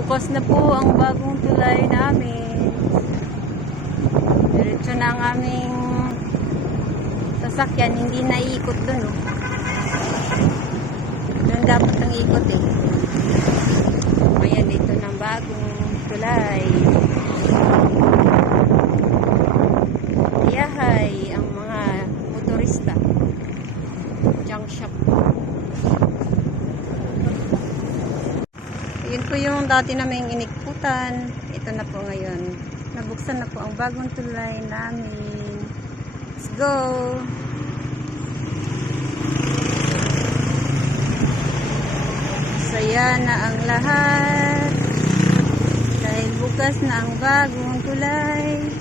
Bukas na po ang bagong tulay namin. Diretso na ang aming sasakyan. Hindi naiikot dun. Oh. Doon dapat ang ikot eh. Ayan, dito ng bagong tulay. Yahay ang mga motorista. Junk shop. Yun po yung dati naming inikputan. Ito na po ngayon. Nabuksan na po ang bagong tulay namin. Let's go! Saya na ang lahat. Dahil bukas na ang bagong tulay.